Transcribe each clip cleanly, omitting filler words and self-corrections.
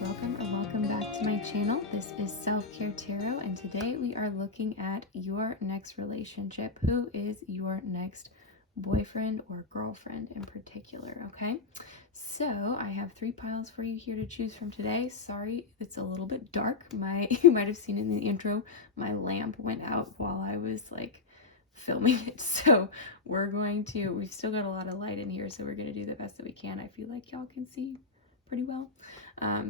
welcome or welcome back to my channel. This is Self-Care Tarot, and today we are looking at your next relationship. Who is your next boyfriend or girlfriend in particular, okay? So I have 3 piles for you here to choose from today. Sorry, it's a little bit dark. You might have seen in the intro, my lamp went out while I was filming it. So we've still got a lot of light in here, so we're gonna do the best that we can. I feel like y'all can see pretty well.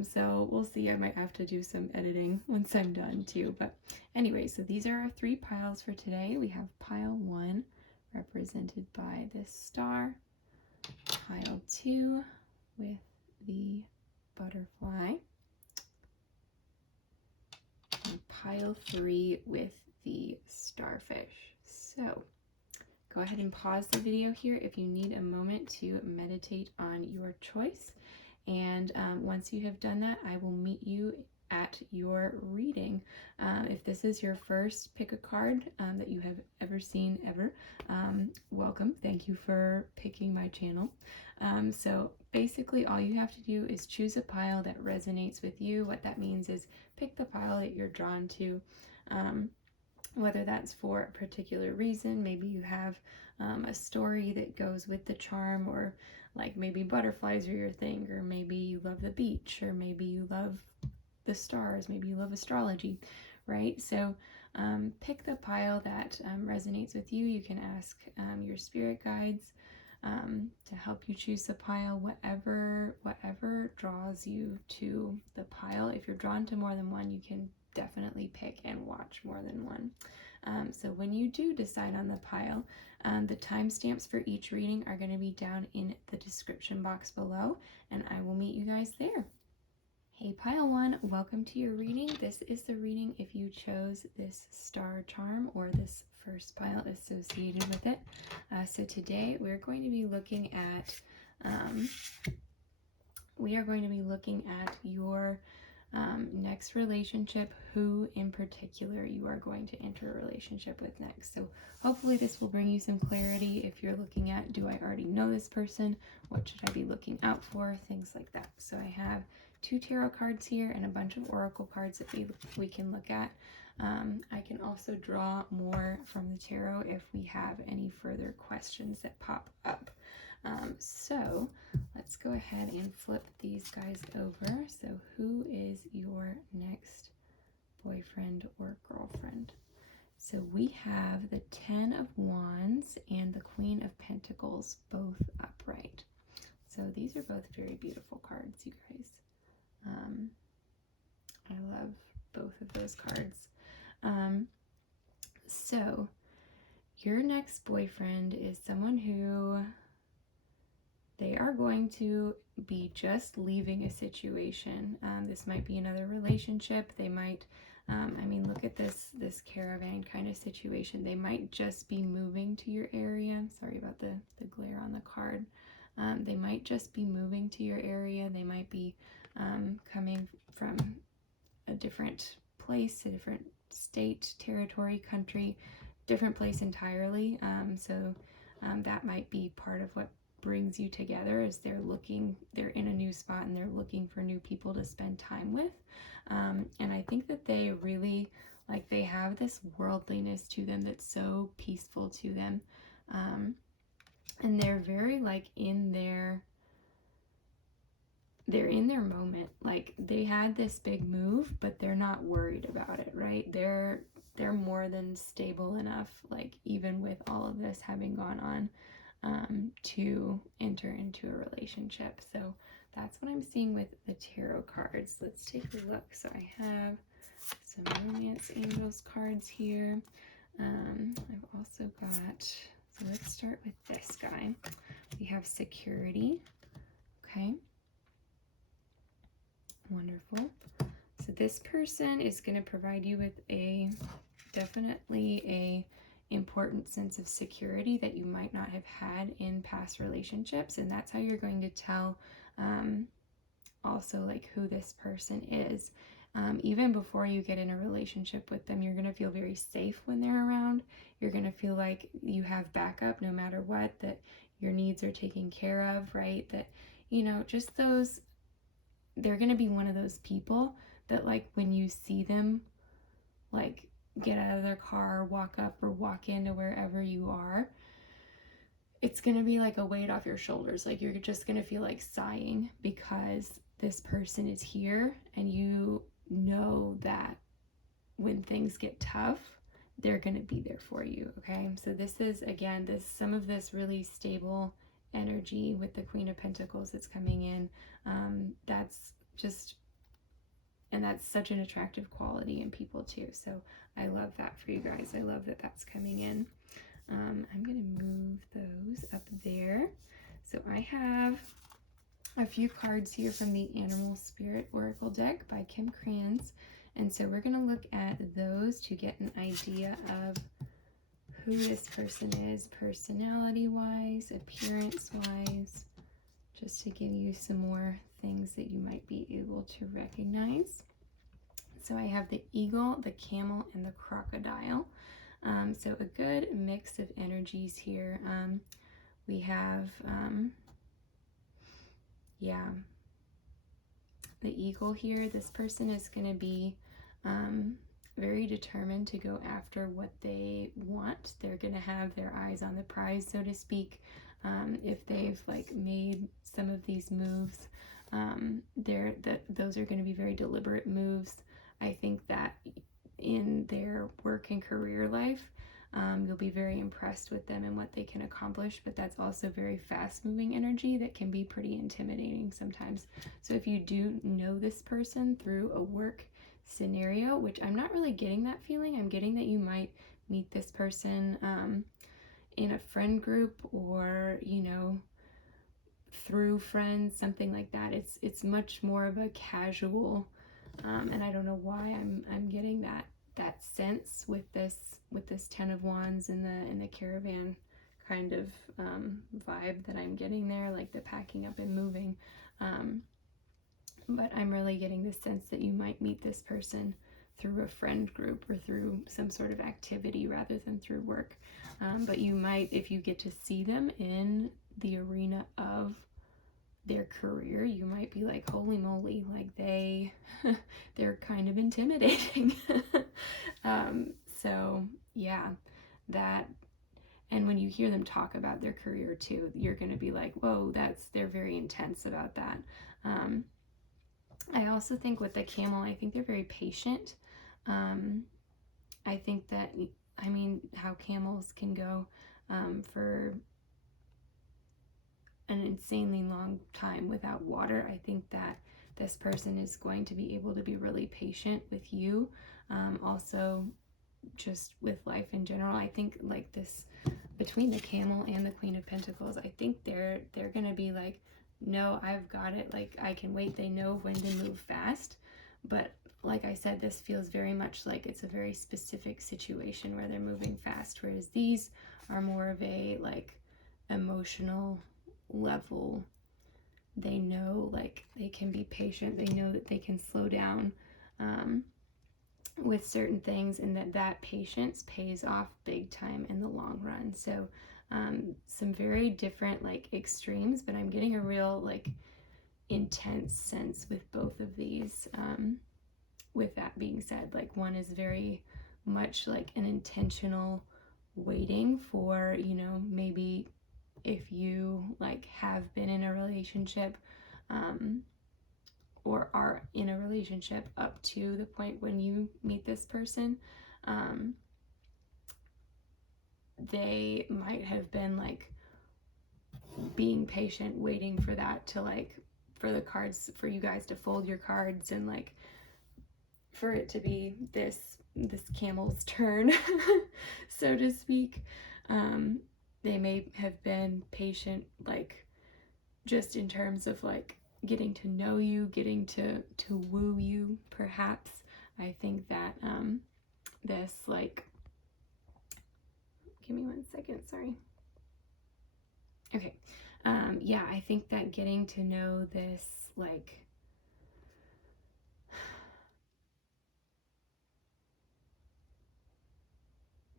So we'll see. I might have to do some editing once I'm done too. But anyway, so these are our 3 piles for today. We have pile 1 represented by this star, pile 2 with the butterfly, and pile 3 with the starfish. So go ahead and pause the video here if you need a moment to meditate on your choice. And once you have done that, I will meet you at your reading. If this is your first pick a card that you have ever seen ever, welcome. Thank you for picking my channel. So basically all you have to do is choose a pile that resonates with you. What that means is pick the pile that you're drawn to, whether that's for a particular reason. Maybe you have a story that goes with the charm, or like maybe butterflies are your thing, or maybe you love the beach, or maybe you love the stars, maybe you love astrology, right? So pick the pile that resonates with you. You can ask your spirit guides to help you choose the pile, whatever draws you to the pile. If you're drawn to more than one, you can definitely pick and watch more than one. So when you do decide on the pile, the timestamps for each reading are going to be down in the description box below, and I will meet you guys there. Hey pile 1, welcome to your reading. This is the reading if you chose this star charm or this first pile associated with it. So today we're going to be looking at your next relationship, who in particular you are going to enter a relationship with next. So hopefully this will bring you some clarity if you're looking at, do I already know this person? What should I be looking out for? Things like that. So I have 2 tarot cards here and a bunch of oracle cards that we can look at. I can also draw more from the tarot if we have any further questions that pop up. So let's go ahead and flip these guys over. So who is your next boyfriend or girlfriend? So we have the 10 of Wands and the Queen of Pentacles both upright. So these are both very beautiful cards, you guys. I love both of those cards. So your next boyfriend is someone who they are going to be just leaving a situation. This might be another relationship. They might, look at this caravan kind of situation. They might just be moving to your area. Sorry about the glare on the card. They might just be moving to your area. They might be coming from a different place, a different state, territory, country, different place entirely. So that might be part of what brings you together, is they're in a new spot and they're looking for new people to spend time with. And I think that they really, they have this worldliness to them that's so peaceful to them. And they're very they're in their moment. Like, they had this big move, but they're not worried about it, right? They're more than stable enough, even with all of this having gone on, to enter into a relationship. So that's what I'm seeing with the tarot cards. Let's take a look. So I have some romance angels cards here. I've also got, so let's start with this guy. We have security. Okay. Wonderful. So this person is going to provide you with definitely a important sense of security that you might not have had in past relationships, and that's how you're going to tell also who this person is. Even before you get in a relationship with them, you're going to feel very safe when they're around. You're going to feel like you have backup no matter what, that your needs are taken care of, right? That, just they're going to be one of those people that, like, when you see them, like, get out of their car, walk up or walk into wherever you are, it's going to be like a weight off your shoulders. Like, you're just going to feel like sighing because this person is here, and you know that when things get tough, they're going to be there for you. Okay, so this is, again, some of this really stable energy with the Queen of Pentacles that's coming in. That's just, and that's such an attractive quality in people too. So I love that for you guys. I love that that's coming in. I'm going to move those up there. So I have a few cards here from the Animal Spirit Oracle deck by Kim Kranz. And so we're going to look at those to get an idea of who this person is, personality-wise, appearance-wise, just to give you some more things that you might be able to recognize. So I have the eagle, the camel, and the crocodile. So a good mix of energies here. We have, the eagle here. This person is going to be very determined to go after what they want. They're going to have their eyes on the prize, so to speak. If they've, like, made some of these moves, those are going to be very deliberate moves. I think that in their work and career life, you'll be very impressed with them and what they can accomplish, but that's also very fast-moving energy that can be pretty intimidating sometimes. So if you do know this person through a work scenario, which I'm not really getting that feeling, I'm getting that you might meet this person in a friend group, or, you know, through friends, something like that. It's much more of a casual, and I don't know why I'm getting that sense with this Ten of Wands in the caravan kind of vibe that I'm getting there, like the packing up and moving. But I'm really getting the sense that you might meet this person through a friend group or through some sort of activity rather than through work. But you might, if you get to see them in the arena of their career, you might be like, holy moly, like they're kind of intimidating. So yeah, that, and when you hear them talk about their career too, you're going to be like, whoa, they're very intense about that. I also think with the camel, I think they're very patient. I think that, I mean, how camels can go for an insanely long time without water. I think that this person is going to be able to be really patient with you. Also, just with life in general, I think, like, this, between the camel and the Queen of Pentacles, I think they're gonna be like, no, I've got it, like, I can wait. They know when to move fast. But like I said, this feels very much like it's a very specific situation where they're moving fast, whereas these are more of a, like, emotional level. They know, like, they can be patient. They know that they can slow down with certain things, and that patience pays off big time in the long run. So some very different, like, extremes, but I'm getting a real, like, intense sense with both of these. With that being said, like, one is very much like an intentional waiting for, you know, maybe if you, like, have been in a relationship or are in a relationship up to the point when you meet this person, they might have been, like, being patient, waiting for that to, like, for the cards, for you guys to fold your cards, and, like, for it to be this camel's turn, so to speak. They may have been patient, like, just in terms of, like, getting to know you, getting to woo you, perhaps. I think that this, like, give me 1 second, sorry. Okay. Yeah, I think that getting to know this, like,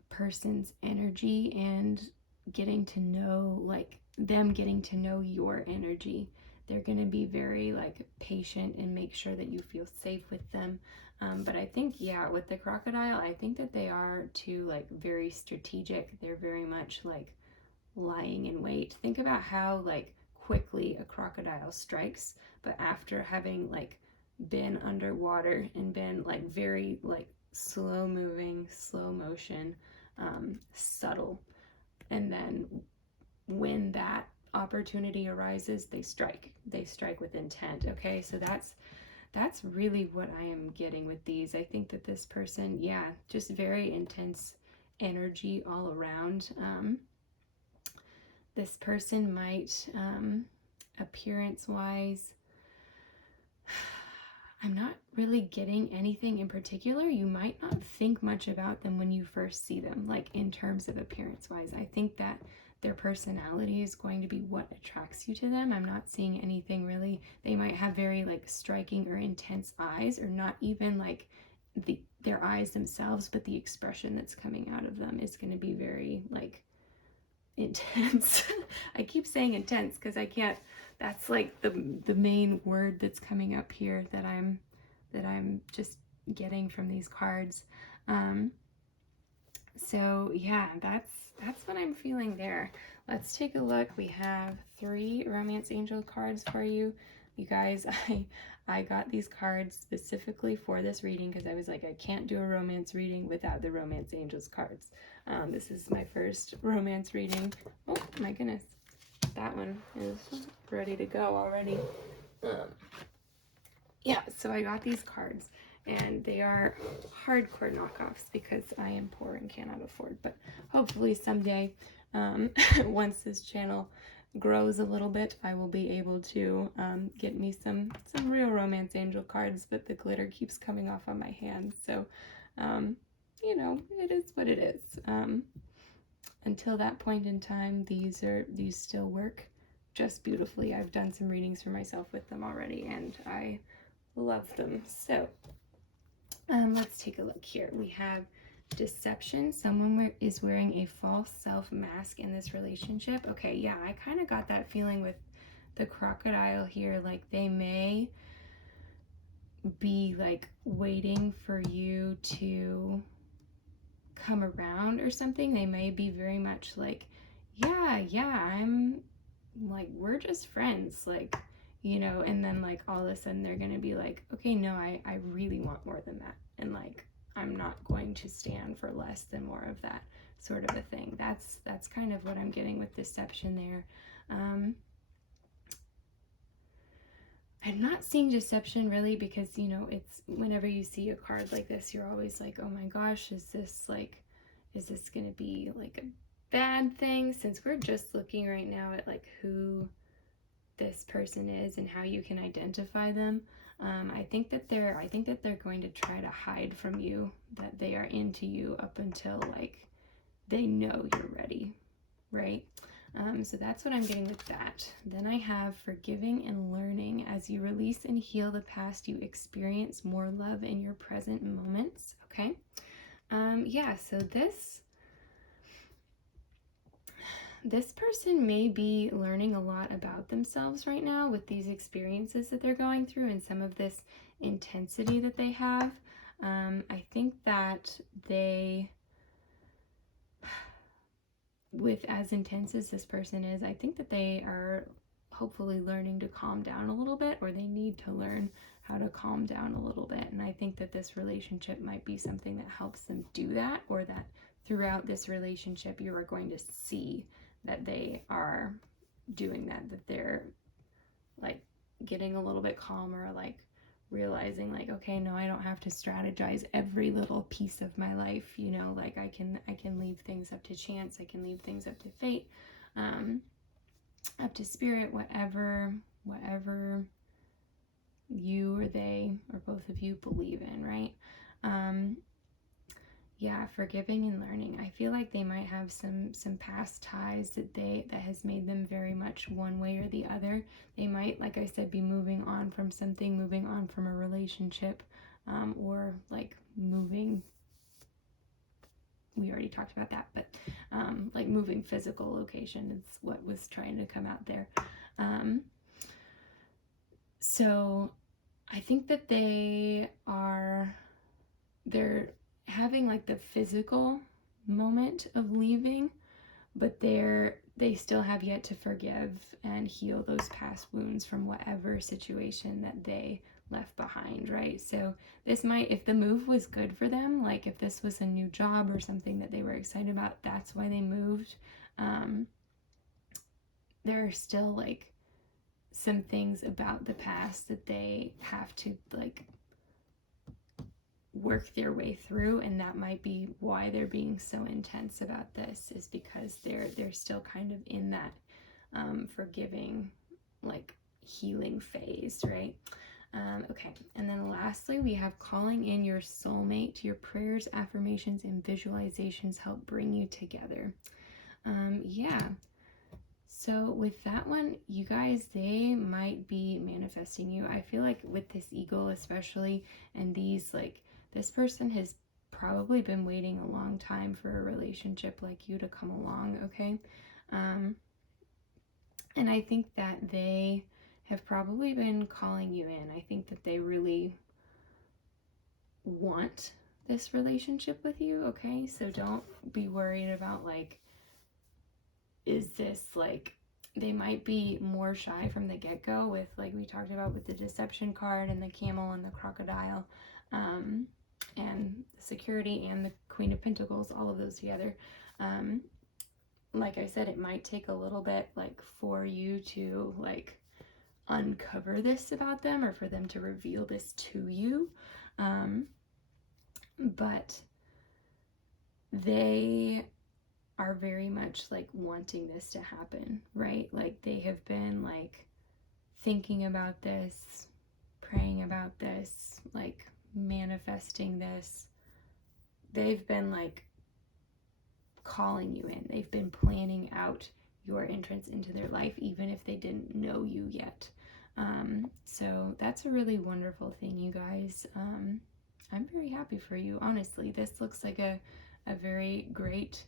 person's energy and getting to know, like, them getting to know your energy, They're going to be very like patient and make sure that you feel safe with them. But I think, yeah, with the crocodile, I think that they are too like very strategic. They're very much like lying in wait. Think about how like quickly a crocodile strikes, but after having like been underwater and been like very like slow moving, slow motion, subtle, and then when that opportunity arises, they strike with intent. Okay, so that's really what I am getting with these. I think that this person, yeah, just very intense energy all around. This person might, appearance wise, I'm not really getting anything in particular. You might not think much about them when you first see them, like in terms of appearance wise. I think that their personality is going to be what attracts you to them. I'm not seeing anything really. They might have very like striking or intense eyes, or not even like their eyes themselves, but the expression that's coming out of them is going to be very like intense. I keep saying intense because I can't, that's like the main word that's coming up here that I'm just getting from these cards. So yeah, that's what I'm feeling there. Let's take a look. We have 3 romance angel cards for you. You guys, I got these cards specifically for this reading because I was like, I can't do a romance reading without the romance angels cards. This is my first romance reading. Oh my goodness, that one is ready to go already. Yeah, so I got these cards, and they are hardcore knockoffs because I am poor and cannot afford, but hopefully someday, once this channel grows a little bit, I will be able to get me some real romance angel cards, but the glitter keeps coming off on my hands, so you know, it is what it is. Until that point in time, these still work just beautifully. I've done some readings for myself with them already, and I love them. So let's take a look here. We have deception. Someone is wearing a false self mask in this relationship. Okay, yeah, I kind of got that feeling with the crocodile here. Like they may be like waiting for you to come around or something. They may be very much like, yeah, I'm like, we're just friends, like, you know, and then like all of a sudden they're gonna be like, okay, no, I really want more than that, and like I'm not going to stand for less than more of that, sort of a thing. That's kind of what I'm getting with deception there. I'm not seeing deception really because, you know, it's whenever you see a card like this, you're always like, oh my gosh, is this gonna be like a bad thing? Since we're just looking right now at like who this person is and how you can identify them, I think that they're going to try to hide from you that they are into you up until like they know you're ready, right? So that's what I'm getting with that. Then I have forgiving and learning. As you release and heal the past, you experience more love in your present moments. Okay. Yeah, so this person may be learning a lot about themselves right now with these experiences that they're going through and some of this intensity that they have. I think that they, with as intense as this person is, I think that they are hopefully learning to calm down a little bit, or they need to learn how to calm down a little bit. And I think that this relationship might be something that helps them do that, or that throughout this relationship you are going to see that they are doing that they're like getting a little bit calmer, like realizing like, okay, no, I don't have to strategize every little piece of my life, you know, like I can leave things up to chance, I can leave things up to fate, up to spirit, whatever you or they or both of you believe in, right? Yeah, forgiving and learning. I feel like they might have some past ties that has made them very much one way or the other. They might, like I said, be moving on from something, moving on from a relationship, or like moving. We already talked about that, but like moving physical location is what was trying to come out there. So I think that they're having like the physical moment of leaving, but they still have yet to forgive and heal those past wounds from whatever situation that they left behind, right? So this might, if the move was good for them, like if this was a new job or something that they were excited about, that's why they moved. There are still like some things about the past that they have to like work their way through, and that might be why they're being so intense about this, is because they're still kind of in that forgiving, like healing phase, right? Okay, and then lastly, we have calling in your soulmate. Your prayers, affirmations, and visualizations help bring you together. Yeah. So with that one, you guys, they might be manifesting you. I feel like with this eagle especially, and these like, this person has probably been waiting a long time for a relationship like you to come along, okay? And I think that they have probably been calling you in. I think that they really want this relationship with you, okay? So don't be worried about like, is this like, they might be more shy from the get-go with, like we talked about with the deception card and the camel and the crocodile, and the security and the Queen of Pentacles, all of those together. Like I said, it might take a little bit like for you to like uncover this about them, or for them to reveal this to you. But they are very much like wanting this to happen, right? Like they have been like thinking about this, praying about this, like manifesting this. They've been like calling you in. They've been planning out your entrance into their life, even if they didn't know you yet. So that's a really wonderful thing, you guys. I'm very happy for you, honestly. This looks like a very great,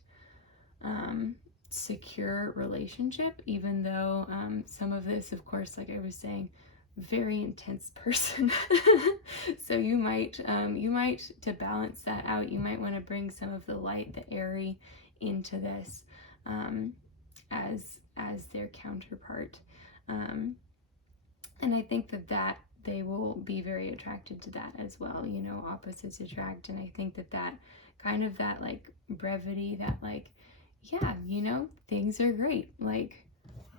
secure relationship, even though some of this, of course, like I was saying, very intense person. So you might, to balance that out, you might want to bring some of the light, the airy, into this, as their counterpart. And I think that they will be very attracted to that as well. You know, opposites attract. And I think that kind of that like brevity, that like, yeah, you know, things are great. Like,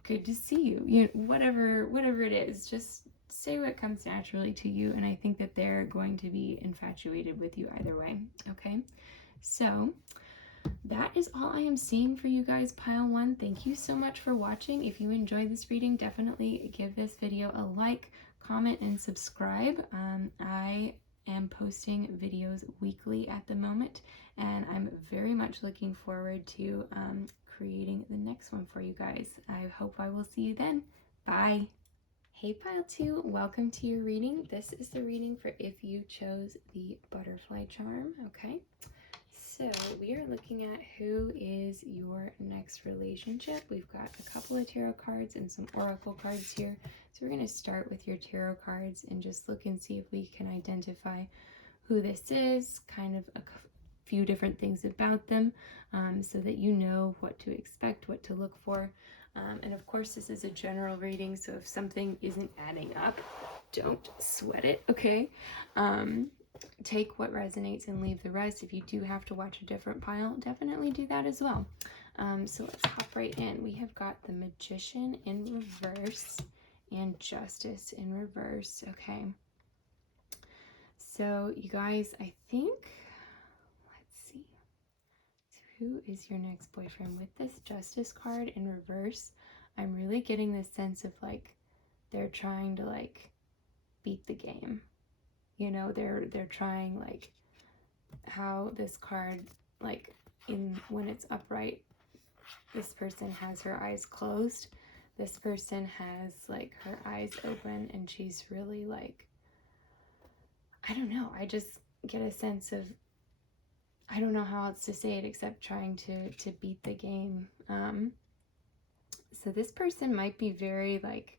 good to see you. You know, whatever it is, just say what comes naturally to you. And I think that they're going to be infatuated with you either way. Okay. So that is all I am seeing for you guys, pile one. Thank you so much for watching. If you enjoyed this reading, definitely give this video a like, comment, and subscribe. I am posting videos weekly at the moment, and I'm very much looking forward to creating the next one for you guys. I hope I will see you then. Bye. Hey pile 2, welcome to your reading. This is the reading for if you chose the butterfly charm, okay? So we are looking at who is your next relationship. We've got a couple of tarot cards and some oracle cards here. So we're going to start with your tarot cards and just look and see if we can identify who this is, kind of a few different things about them, so that you know what to expect, what to look for. And of course, this is a general reading, so if something isn't adding up, don't sweat it, okay? Take what resonates and leave the rest. If you do have to watch a different pile, definitely do that as well. So let's hop right in. We have got the Magician in reverse and Justice in reverse. Okay. So you guys, I think, let's see. So who is your next boyfriend? With this Justice card in reverse, I'm really getting this sense of like they're trying to like beat the game. You know, they're trying, like how this card, like when it's upright, this person has her eyes closed. This person has like her eyes open, and she's really like, I don't know, I just get a sense of, I don't know how else to say it except trying to beat the game. So this person might be very like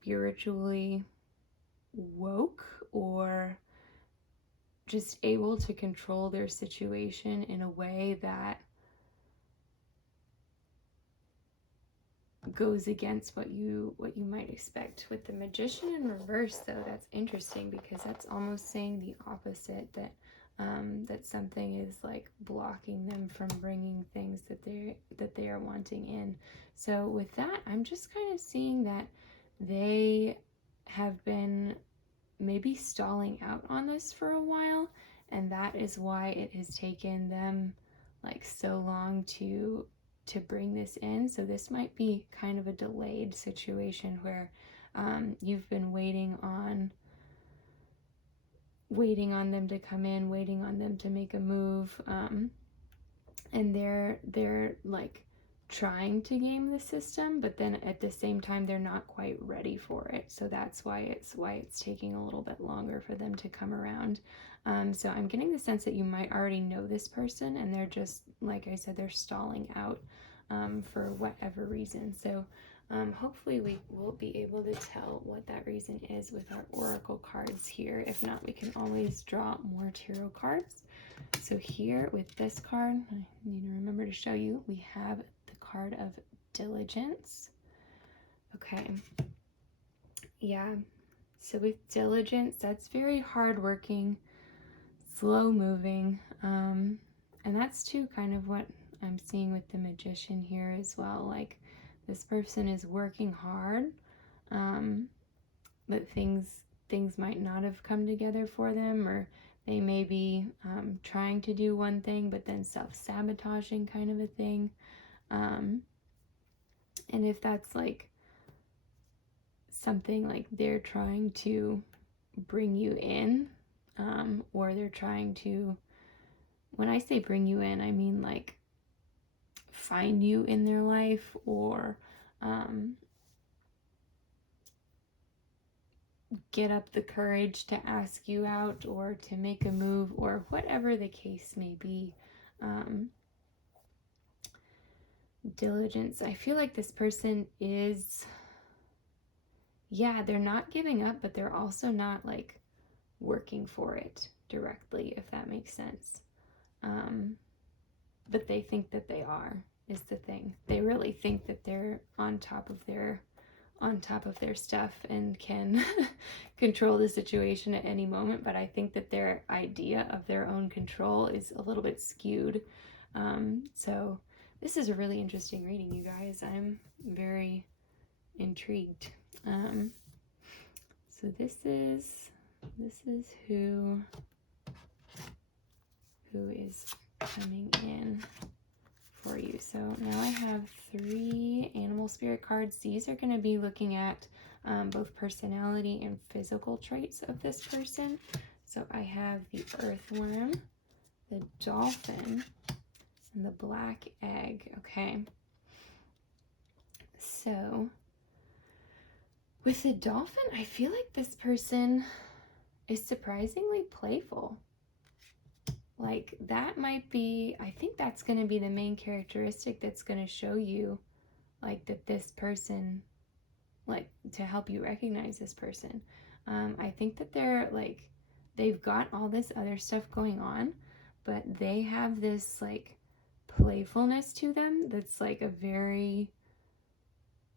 spiritually woke or just able to control their situation in a way that goes against what you might expect. With the Magician in reverse, though, that's interesting because that's almost saying the opposite, that that something is like blocking them from bringing things that they are wanting in. So with that, I'm just kind of seeing that they have been maybe stalling out on this for a while, and that is why it has taken them like so long to bring this in. So this might be kind of a delayed situation where you've been waiting on them to come in, waiting on them to make a move, and they're like trying to game the system, but then at the same time they're not quite ready for it. So that's why it's taking a little bit longer for them to come around. So I'm getting the sense that you might already know this person, and they're just, like I said, they're stalling out for whatever reason. So hopefully we will be able to tell what that reason is with our oracle cards here. If not, we can always draw more tarot cards. So here with this card, I need to remember to show you, we have the card of diligence. Okay. Yeah. So with diligence, that's very hardworking, slow moving. And that's too kind of what I'm seeing with the Magician here as well. Like, this person is working hard, but things might not have come together for them, or they may be trying to do one thing but then self-sabotaging kind of a thing. And if that's like something like they're trying to bring you in, or they're trying to, when I say bring you in, I mean like find you in their life, or get up the courage to ask you out or to make a move, or whatever the case may be. Diligence, I feel like this person is, yeah, they're not giving up, but they're also not like working for it directly, if that makes sense. But they think that they are, is the thing. They really think that they're on top of their stuff and can control the situation at any moment, but I think that their idea of their own control is a little bit skewed. So this is a really interesting reading, you guys. I'm very intrigued. So this is who is coming in for you. So now I have 3 animal spirit cards. These are going to be looking at both personality and physical traits of this person. So I have the earthworm, the dolphin, and the black egg. Okay. So with the dolphin, I feel like this person is surprisingly playful. Like, that might be, I think that's going to be the main characteristic that's going to show you, like, that this person, like, to help you recognize this person. I think that they're, like, they've got all this other stuff going on, but they have this, like, playfulness to them that's, like, a very,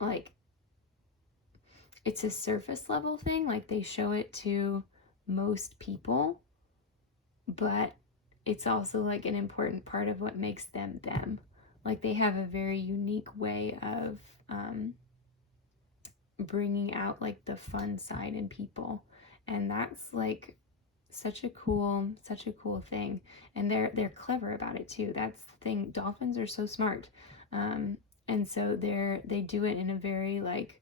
like, it's a surface level thing. Like, they show it to most people, but it's also like an important part of what makes them them. Like, they have a very unique way of bringing out like the fun side in people, and that's like such a cool thing. And they're clever about it too. That's the thing. Dolphins are so smart, and so they do it in a very like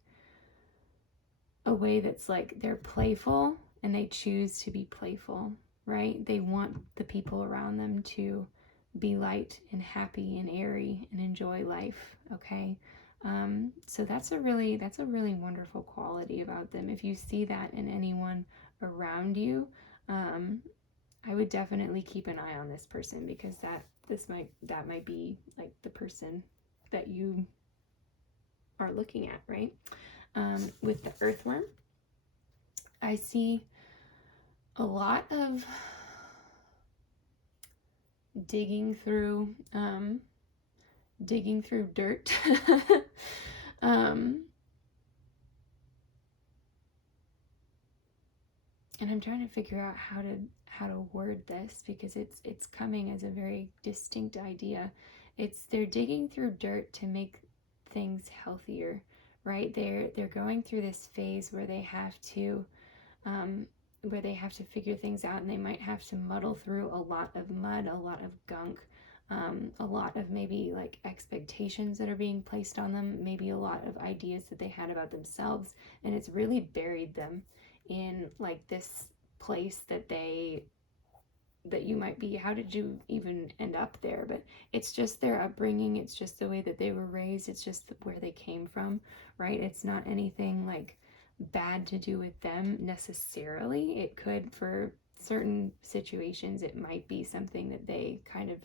a way that's like they're playful, and they choose to be playful. Right? They want the people around them to be light and happy and airy and enjoy life. Okay. So that's a really wonderful quality about them. If you see that in anyone around you, I would definitely keep an eye on this person, because that might be like the person that you are looking at, right? With the earthworm, I see a lot of digging through dirt. And I'm trying to figure out how to word this, because it's coming as a very distinct idea. They're digging through dirt to make things healthier, right? They're going through this phase where they have to figure things out, and they might have to muddle through a lot of mud, a lot of gunk, a lot of maybe like expectations that are being placed on them, maybe a lot of ideas that they had about themselves, and it's really buried them in like this place that you might be. How did you even end up there? But it's just their upbringing, it's just the way that they were raised, it's just where they came from, right? It's not anything like bad to do with them necessarily. It could, for certain situations, it might be something that they kind of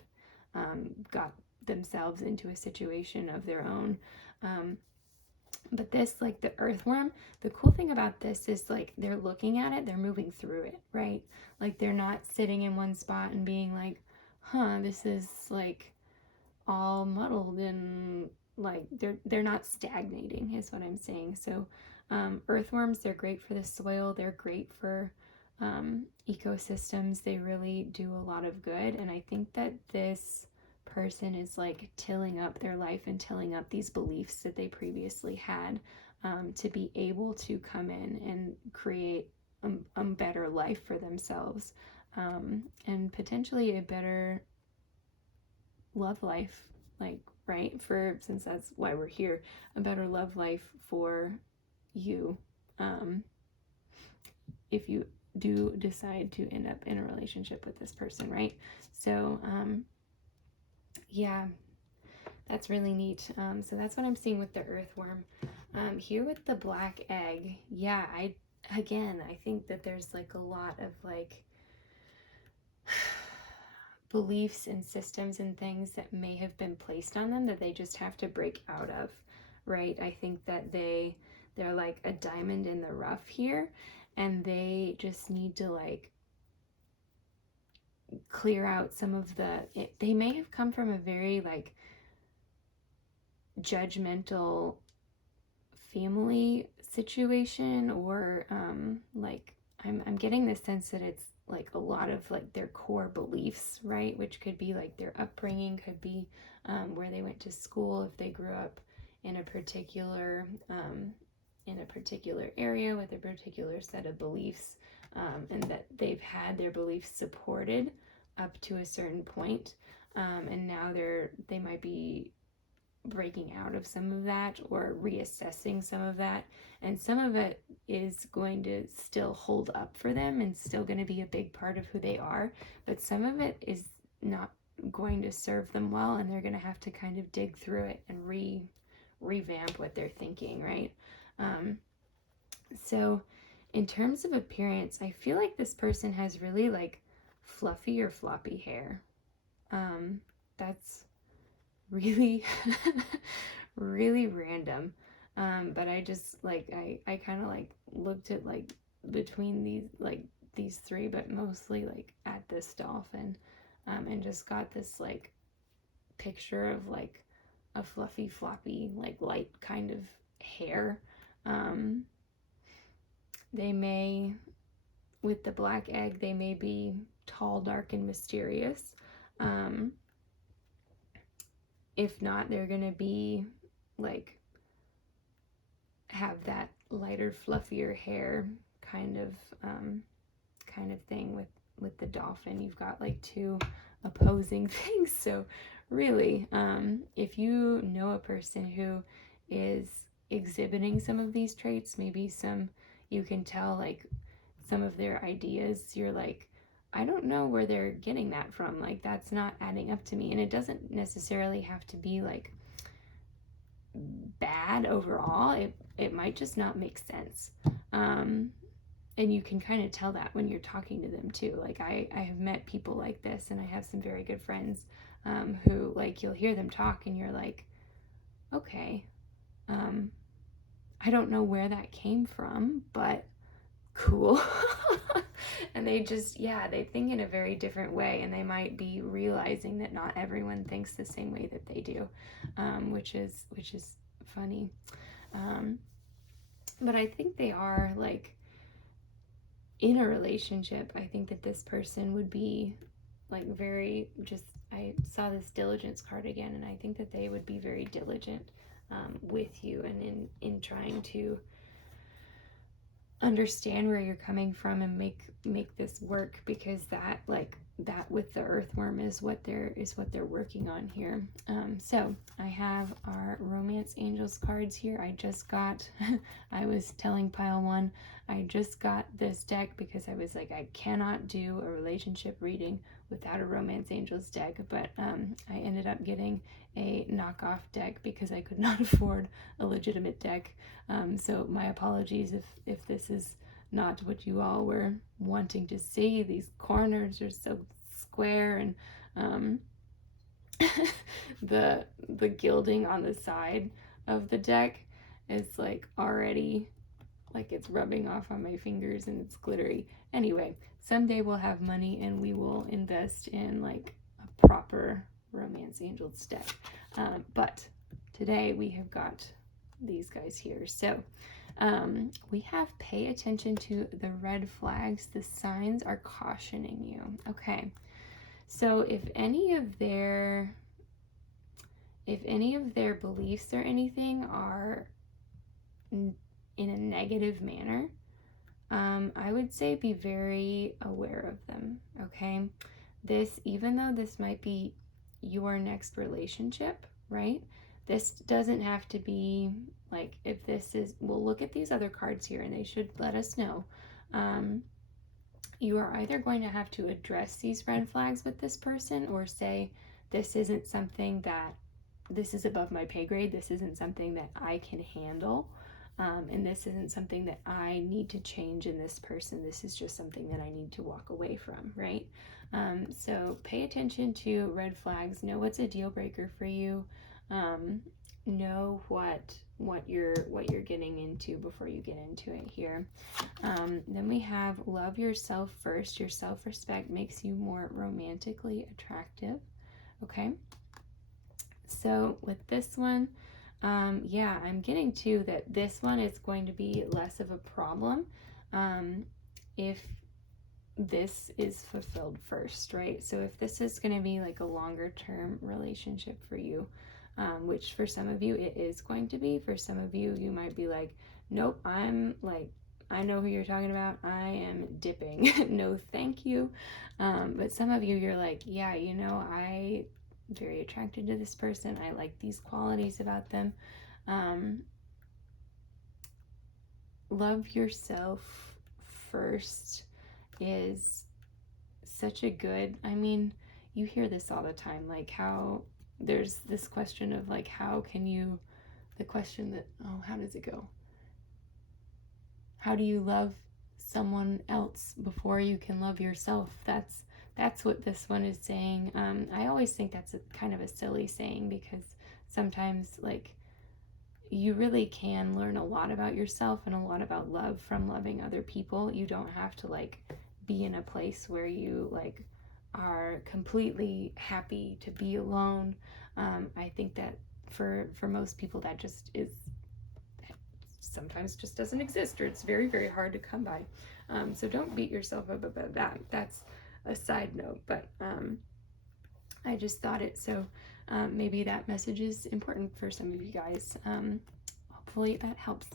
got themselves into a situation of their own. But this, like the earthworm, the cool thing about this is like they're looking at it, they're moving through it, right? Like they're not sitting in one spot and being like, this is like all muddled, and like they're not stagnating is what I'm saying. So earthworms, they're great for the soil, they're great for ecosystems, they really do a lot of good. And I think that this person is like tilling up their life and tilling up these beliefs that they previously had, to be able to come in and create a better life for themselves, and potentially a better love life, like, right, for, since that's why we're here, a better love life for you, if you do decide to end up in a relationship with this person, right? So yeah, that's really neat. So that's what I'm seeing with the earthworm. Here with the black egg, yeah, I think that there's like a lot of like beliefs and systems and things that may have been placed on them that they just have to break out of, right? I think that they're like a diamond in the rough here, and they just need to like clear out some of they may have come from a very like judgmental family situation, or like I'm getting the sense that it's like a lot of like their core beliefs, right? Which could be like their upbringing, could be where they went to school, if they grew up in a particular area with a particular set of beliefs, and that they've had their beliefs supported up to a certain point, and now they might be breaking out of some of that or reassessing some of that, and some of it is going to still hold up for them and still going to be a big part of who they are, but some of it is not going to serve them well, and they're going to have to kind of dig through it and revamp what they're thinking, right? So in terms of appearance, I feel like this person has really like fluffy or floppy hair. That's really really random, but I just like I kind of like looked at like between these three, but mostly like at this dolphin, and just got this like picture of like a fluffy floppy like light kind of hair. They may, with the black egg, they may be tall, dark, and mysterious. If not, they're gonna be like have that lighter, fluffier hair kind of thing with the dolphin. You've got like two opposing things. So really, if you know a person who is exhibiting some of these traits, maybe you can tell like some of their ideas, you're like, I don't know where they're getting that from. Like, that's not adding up to me. And it doesn't necessarily have to be like bad overall. It might just not make sense. And you can kind of tell that when you're talking to them too. Like I have met people like this, and I have some very good friends who like you'll hear them talk and you're like, okay, I don't know where that came from, but cool. And they just, yeah, they think in a very different way, and they might be realizing that not everyone thinks the same way that they do, which is funny. But I think they are like in a relationship. I think that this person would be like very just, I saw this diligence card again, and I think that they would be very diligent with you, and in trying to understand where you're coming from and make this work, because that, like that with the earthworm is what they're working on here. So I have our romance angels cards here. I just got I was telling pile one, I just got this deck because I was like, I cannot do a relationship reading without a romance angels deck, but I ended up getting a knockoff deck because I could not afford a legitimate deck. So my apologies if this is not what you all were wanting to see. These corners are so square, and the gilding on the side of the deck is like already, like it's rubbing off on my fingers and it's glittery. Anyway, someday we'll have money and we will invest in like a proper romance angels deck. But today we have got these guys here. So we have pay attention to the red flags. The signs are cautioning you. Okay. So if any of their beliefs or anything are in a negative manner, I would say be very aware of them. Okay. This, even though this might be your next relationship, right? This doesn't have to be like, if this is, we'll look at these other cards here and they should let us know. You are either going to have to address these red flags with this person, or say, this isn't something that, this is above my pay grade. This isn't something that I can handle. And this isn't something that I need to change in this person. This is just something that I need to walk away from, right? So pay attention to red flags. Know what's a deal breaker for you. Know what you're getting into before you get into it here. Then we have love yourself first. Your self-respect makes you more romantically attractive. Okay. So with this one, yeah, I'm getting to that this one is going to be less of a problem if this is fulfilled first, right? So if this is going to be like a longer term relationship for you, which for some of you it is going to be. For some of you, you might be like, nope, I'm like, I know who you're talking about. I am dipping. No, thank you. But some of you, you're like, yeah, you know, I'm very attracted to this person. I like these qualities about them. Love yourself first is such a good, I mean, you hear this all the time, like how there's this question of like, how can you, the question that, oh, how does it go? How do you love someone else before you can love yourself? That's what this one is saying. I always think that's kind of a silly saying, because sometimes like you really can learn a lot about yourself and a lot about love from loving other people. You don't have to like be in a place where you like are completely happy to be alone. I think that for most people that just is, sometimes just doesn't exist, or it's very, very hard to come by. So don't beat yourself up about that. That's a side note, but I just thought it, so maybe that message is important for some of you guys. Hopefully that helps.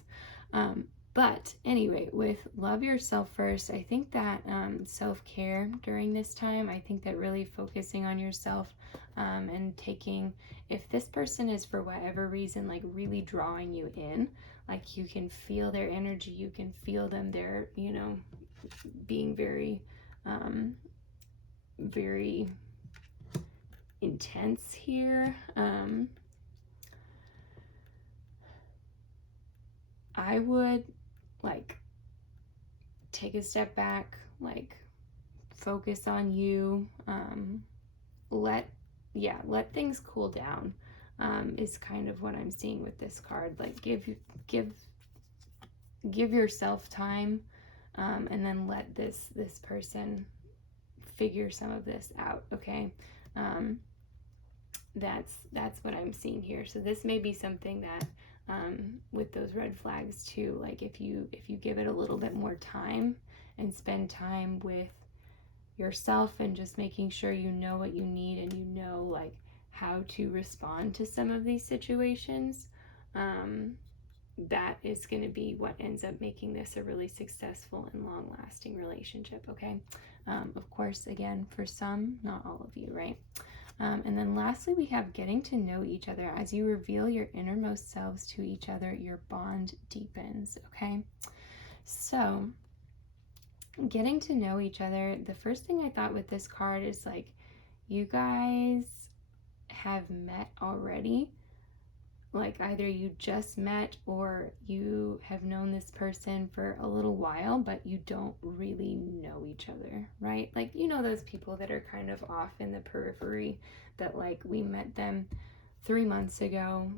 But anyway, with love yourself first, I think that self-care during this time, I think that really focusing on yourself and taking, if this person is for whatever reason like really drawing you in, like you can feel their energy, you can feel them, they're, you know, being very very intense here. I would like take a step back, like focus on you, let things cool down, is kind of what I'm seeing with this card. Like give yourself time and then let this person figure some of this out, okay? That's what I'm seeing here. So this may be something that with those red flags too, like if you give it a little bit more time and spend time with yourself and just making sure you know what you need and you know like how to respond to some of these situations, that is going to be what ends up making this a really successful and long-lasting relationship, okay? Of course, again, for some, not all of you, right? And then lastly, we have getting to know each other. As you reveal your innermost selves to each other, your bond deepens, okay? So, getting to know each other, the first thing I thought with this card is like, you guys have met already. Like either you just met or you have known this person for a little while, but you don't really know each other, right? Like, you know, those people that are kind of off in the periphery that like we met them 3 months ago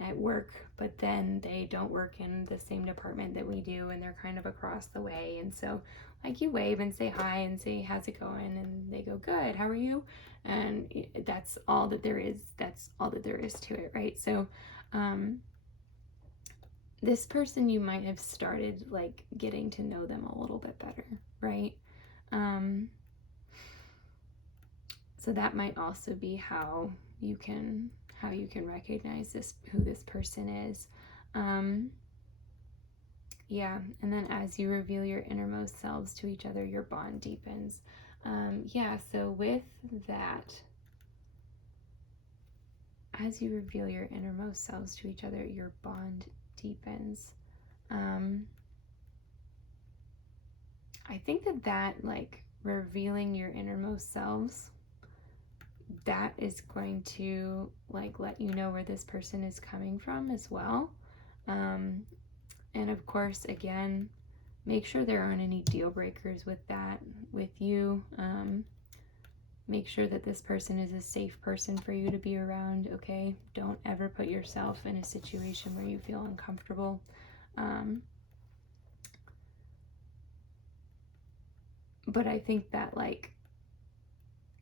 at work, but then they don't work in the same department that we do and they're kind of across the way. And so like you wave and say hi and say, how's it going? And they go, good, how are you? And that's all that there is. That's all that there is to it, right? So this person, you might have started like getting to know them a little bit better, right? So that might also be how you can recognize who this person is. Yeah, and then as you reveal your innermost selves to each other, your bond deepens. Yeah, so with that, as you reveal your innermost selves to each other, your bond deepens. I think that like revealing your innermost selves, that is going to like let you know where this person is coming from as well. And of course, again, make sure there aren't any deal breakers with that, with you. Make sure that this person is a safe person for you to be around, okay? Don't ever put yourself in a situation where you feel uncomfortable. But I think that like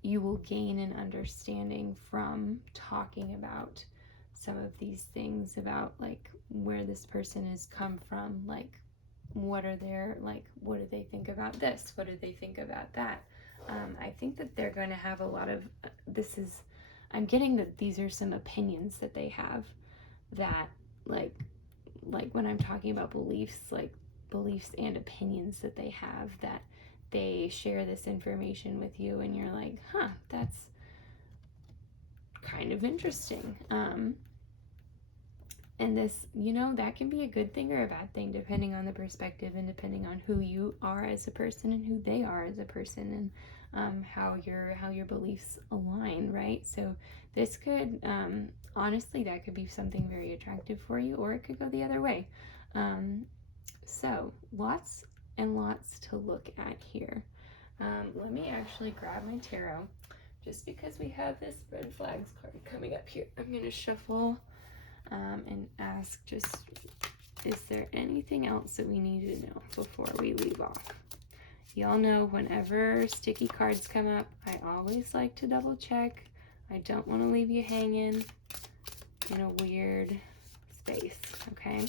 you will gain an understanding from talking about some of these things, about like where this person has come from, like what are their, like what do they think about this, what do they think about that. I think that they're going to have a lot of I'm getting that these are some opinions that they have that like when I'm talking about beliefs, like beliefs and opinions that they have, that they share this information with you and you're like, huh, that's kind of interesting. And this, you know, that can be a good thing or a bad thing depending on the perspective and depending on who you are as a person and who they are as a person, and how your beliefs align, right? So this could, honestly, that could be something very attractive for you, or it could go the other way. So lots and lots to look at here. Let me actually grab my tarot, just because we have this red flags card coming up here. I'm going to shuffle and ask just, is there anything else that we need to know before we leave off? Y'all know whenever sticky cards come up, I always like to double check. I don't want to leave you hanging in a weird space, okay?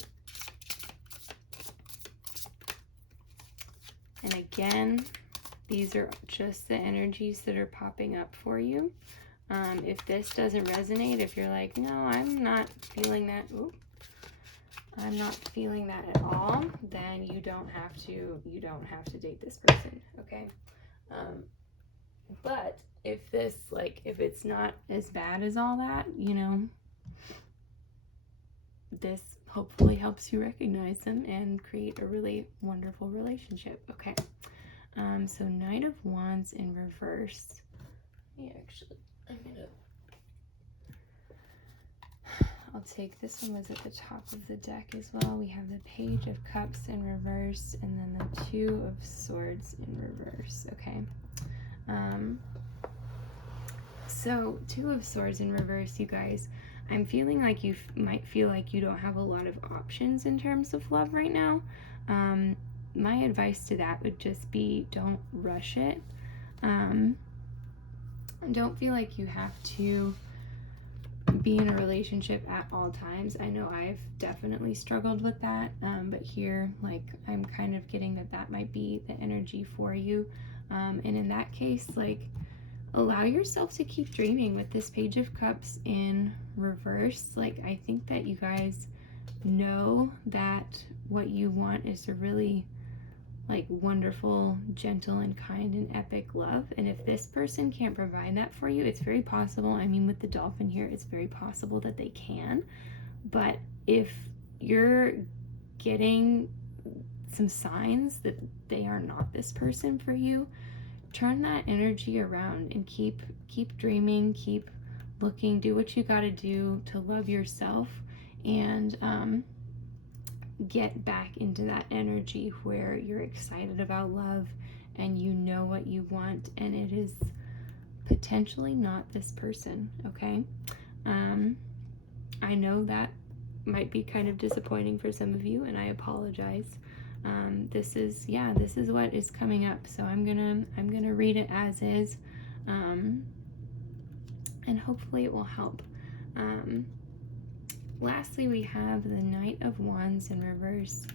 And again, these are just the energies that are popping up for you. If this doesn't resonate, if you're like, no, I'm not feeling that, I'm not feeling that at all, then you don't have to date this person, okay? But if this, like, if it's not as bad as all that, you know, this hopefully helps you recognize them and create a really wonderful relationship, okay? So Knight of Wands in reverse. I'll take this one, was at the top of the deck as well. We have the Page of Cups in reverse and then the Two of Swords in reverse, okay? So Two of Swords in reverse, you guys, I'm feeling like you might feel like you don't have a lot of options in terms of love right now. my advice to that would just be, don't rush it. Don't feel like you have to be in a relationship at all times. I know I've definitely struggled with that, but here, like, I'm kind of getting that might be the energy for you. And in that case, like, allow yourself to keep dreaming with this Page of Cups in reverse. Like, I think that you guys know that what you want is a really, like, wonderful, gentle, and kind and epic love. And if this person can't provide that for you, it's very possible. I mean, with the dolphin here, it's very possible that they can. But if you're getting some signs that they are not this person for you, turn that energy around and keep dreaming, keep looking, do what you got to do to love yourself, and get back into that energy where you're excited about love and you know what you want, and it is potentially not this person. Okay, I know that might be kind of disappointing for some of you, and I apologize. This is what is coming up, so I'm gonna read it as is, and hopefully it will help. Lastly, we have the Knight of Wands in reverse.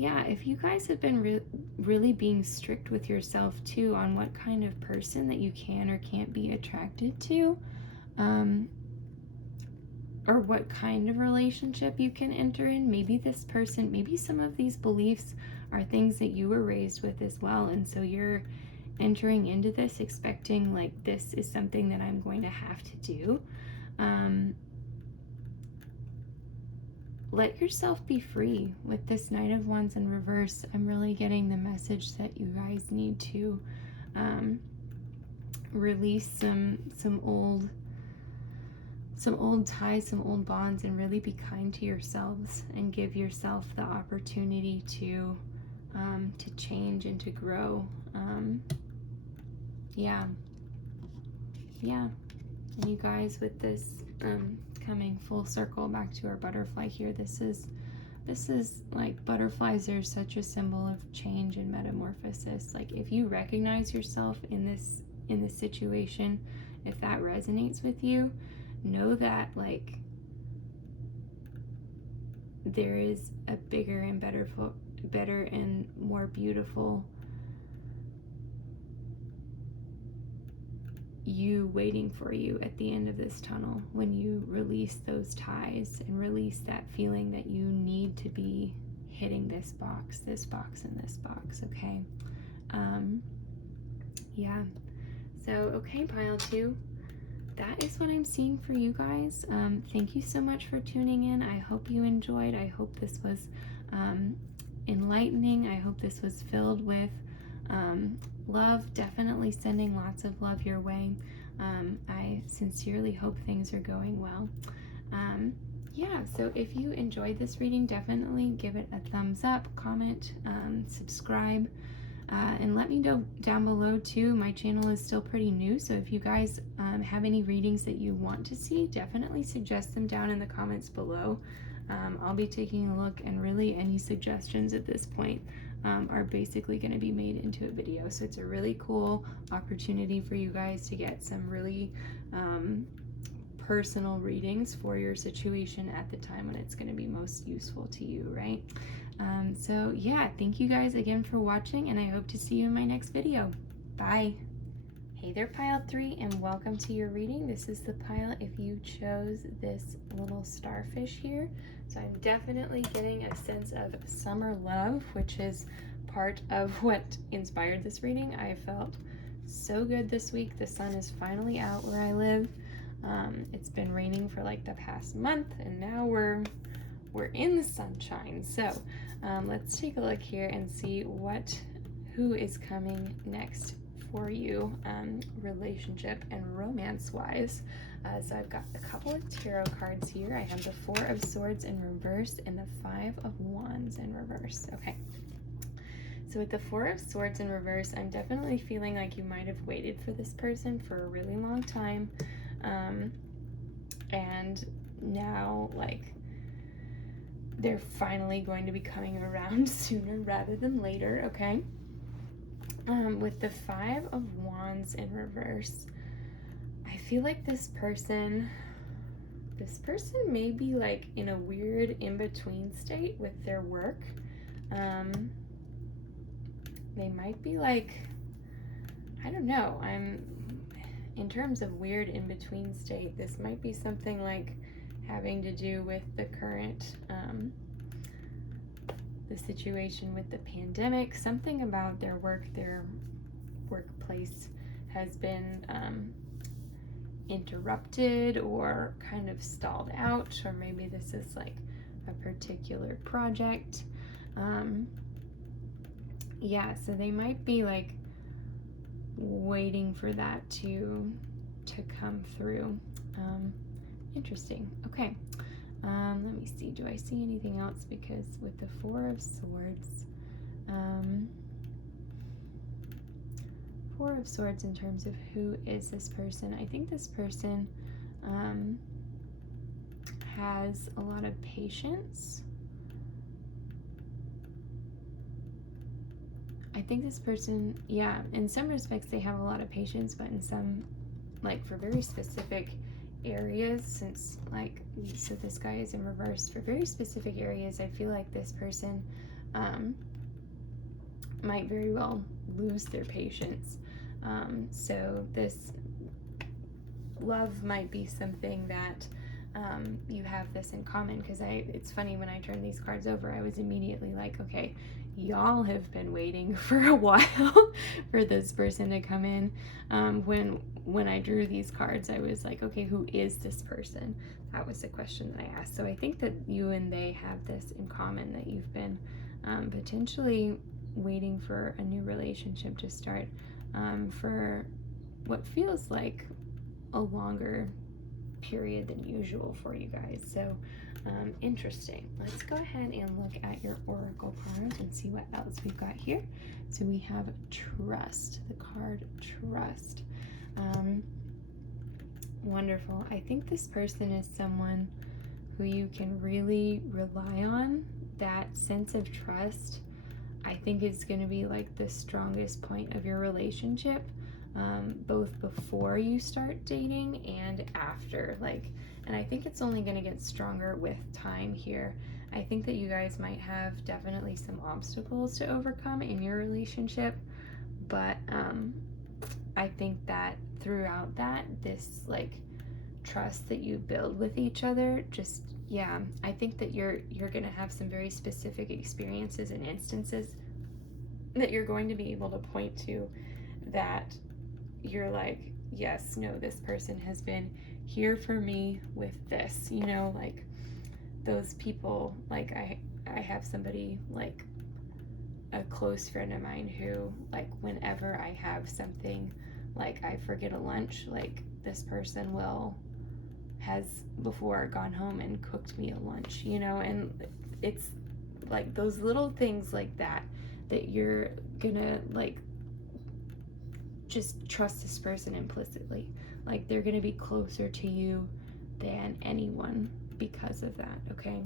If you guys have been really being strict with yourself too on what kind of person that you can or can't be attracted to, or what kind of relationship you can enter in. Maybe this person, maybe some of these beliefs are things that you were raised with as well, and so you're entering into this expecting, like, this is something that I'm going to have to do. Let yourself be free with this Knight of Wands in reverse. I'm really getting the message that you guys need to release some old ties, some old bonds, and really be kind to yourselves and give yourself the opportunity to change and to grow. And you guys, with this coming full circle back to our butterfly here, this is like, butterflies are such a symbol of change and metamorphosis. Like, if you recognize yourself in this situation, if that resonates with you, know that, like, there is a bigger and better and more beautiful you waiting for you at the end of this tunnel when you release those ties and release that feeling that you need to be hitting this box, and this box. Okay. So, okay, pile 2, that is what I'm seeing for you guys. Thank you so much for tuning in. I hope you enjoyed. I hope this was enlightening. I hope this was filled with love. Definitely sending lots of love your way. I sincerely hope things are going well. So if you enjoyed this reading, definitely give it a thumbs up, comment, subscribe, and let me know down below too. My channel is still pretty new, so if you guys have any readings that you want to see, definitely suggest them down in the comments below. I'll be taking a look, and really any suggestions at this point are basically going to be made into a video. So it's a really cool opportunity for you guys to get some really personal readings for your situation at the time when it's going to be most useful to you, right? Thank you guys again for watching, and I hope to see you in my next video. Bye. Hey there, pile 3, and welcome to your reading. This is the pile if you chose this little starfish here. So I'm definitely getting a sense of summer love, which is part of what inspired this reading. I felt so good this week. The sun is finally out where I live. It's been raining for like the past month, and now we're in the sunshine. So let's take a look here and see who is coming next for you, relationship and romance wise. So I've got a couple of tarot cards here. I have the 4 of Swords in reverse and the 5 of Wands in reverse. Okay, so with the 4 of Swords in reverse, I'm definitely feeling like you might have waited for this person for a really long time, and now, like, they're finally going to be coming around sooner rather than later, okay? With the 5 of Wands in reverse, I feel like this person may be like in a weird in-between state with their work. They might be like, I don't know, in terms of weird in-between state, this might be something like having to do with the current, the situation with the pandemic. Something about their workplace has been interrupted or kind of stalled out, or maybe this is like a particular project. Yeah, so they might be like waiting for that to come through. Interesting. Okay. Let me see. Do I see anything else? Because with the 4 of Swords, 4 of Swords in terms of who is this person, I think this person has a lot of patience. I think this person, yeah, in some respects they have a lot of patience, but in some, like for very specific areas, since like, so this guy is in reverse, for very specific areas, I feel like this person might very well lose their patience. So this love might be something that you have this in common, because it's funny, when I turned these cards over, I was immediately like, okay, y'all have been waiting for a while for this person to come in. When I drew these cards, I was like, okay, who is this person? That was the question that I asked. So I think that you and they have this in common, that you've been potentially waiting for a new relationship to start for what feels like a longer period than usual for you guys. So interesting. Let's go ahead and look at your oracle cards and see what else we've got here. So we have Trust, the card Trust. Wonderful. I think this person is someone who you can really rely on. That sense of trust, I think, is going to be like the strongest point of your relationship, both before you start dating and after. And I think it's only going to get stronger with time here. I think that you guys might have definitely some obstacles to overcome in your relationship, but I think that throughout that, this like trust that you build with each other, just, yeah, I think that you're going to have some very specific experiences and instances that you're going to be able to point to, that you're like, yes, no, this person has been here for me with this, you know, like those people. Like I have somebody, like a close friend of mine, who, like, whenever I have something, like I forget a lunch, like this person has before gone home and cooked me a lunch, you know. And it's like those little things like that you're gonna like just trust this person implicitly. Like they're gonna be closer to you than anyone because of that. Okay.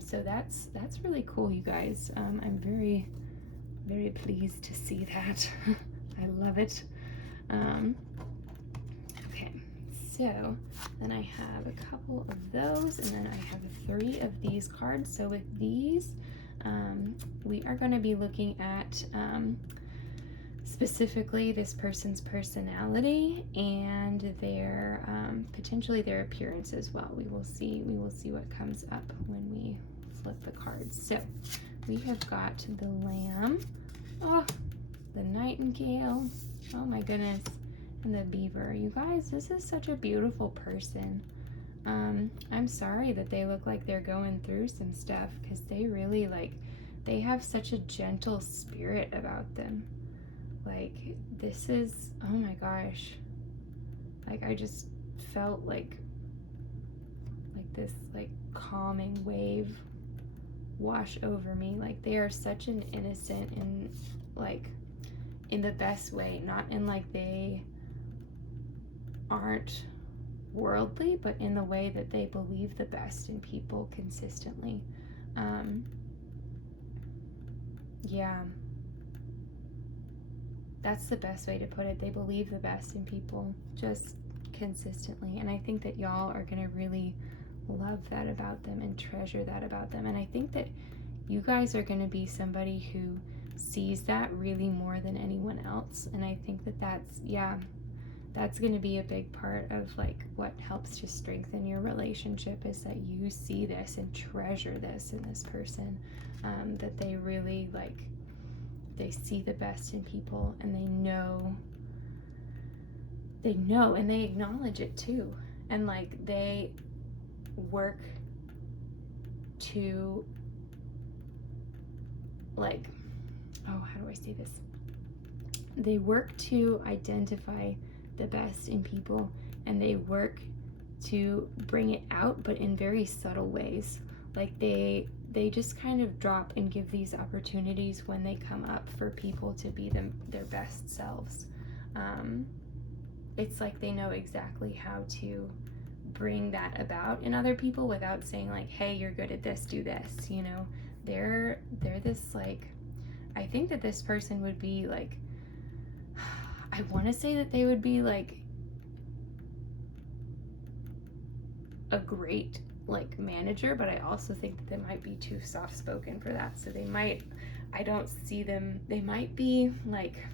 So that's really cool, you guys. I'm very, very pleased to see that. I love it. Okay, so then I have a couple of those, and then I have 3 of these cards. So with these, we are going to be looking at specifically this person's personality and their potentially their appearance as well. We will see what comes up when we flip the cards. So we have got the Lamb, oh, the Nightingale, oh my goodness, and the Beaver. You guys, this is such a beautiful person. I'm sorry that they look like they're going through some stuff, because they really, like, they have such a gentle spirit about them. Like, this is, oh my gosh, like I just felt like this like calming wave wash over me. Like, they are such an innocent, and like in the best way, not in like they aren't worldly, but in the way that they believe the best in people consistently. Yeah, that's the best way to put it. They believe the best in people, just consistently. And I think that y'all are going to really love that about them and treasure that about them. And I think that you guys are going to be somebody who sees that really more than anyone else. And I think that that's going to be a big part of like what helps to strengthen your relationship, is that you see this and treasure this in this person, that they really like, they see the best in people, and they know and they acknowledge it too, and like they work to like, oh, how do I say this? They work to identify the best in people, and they work to bring it out, but in very subtle ways. Like they just kind of drop and give these opportunities when they come up for people to be their best selves. It's like they know exactly how to bring that about in other people without saying like, hey, you're good at this, do this, you know. They're this like, I think that this person would be like, I want to say that they would be like a great like manager, but I also think that they might be too soft-spoken for that. So they might, I don't see them, they might be like,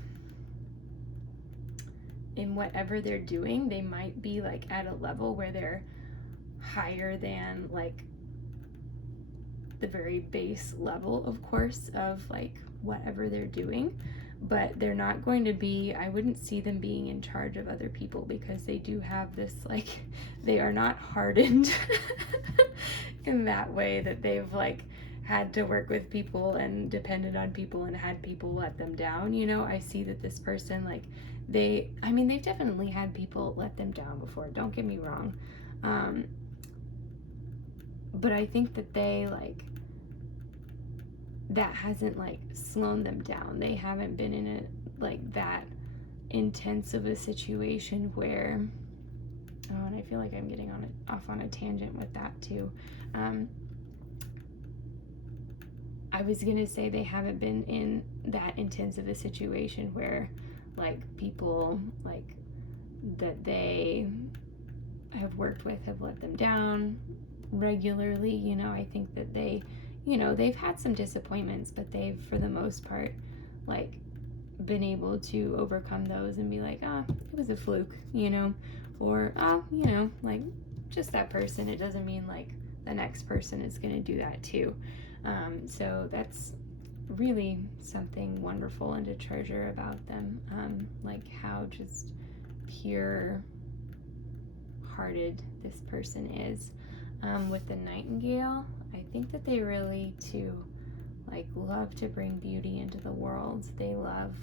in whatever they're doing, they might be like at a level where they're higher than like the very base level, of course, of like whatever they're doing, but they're not going to be, I wouldn't see them being in charge of other people, because they do have this like, they are not hardened in that way, that they've like had to work with people and depended on people and had people let them down, you know. I see that this person, like, they've definitely had people let them down before, don't get me wrong, but I think that they like, that hasn't like slowed them down. They haven't been in a like that intense of a situation where, oh, and I feel like I'm getting off on a tangent with that too. I was gonna say they haven't been in that intense of a situation where like people like that they have worked with have let them down regularly, you know. I think that they, you know, they've had some disappointments, but they've, for the most part, like been able to overcome those and be like, it was a fluke, you know, or, you know, like just that person. It doesn't mean like the next person is going to do that too. So that's really something wonderful and to treasure about them, like how just pure hearted this person is. With the Nightingale, I think that they really too like love to bring beauty into the world. They love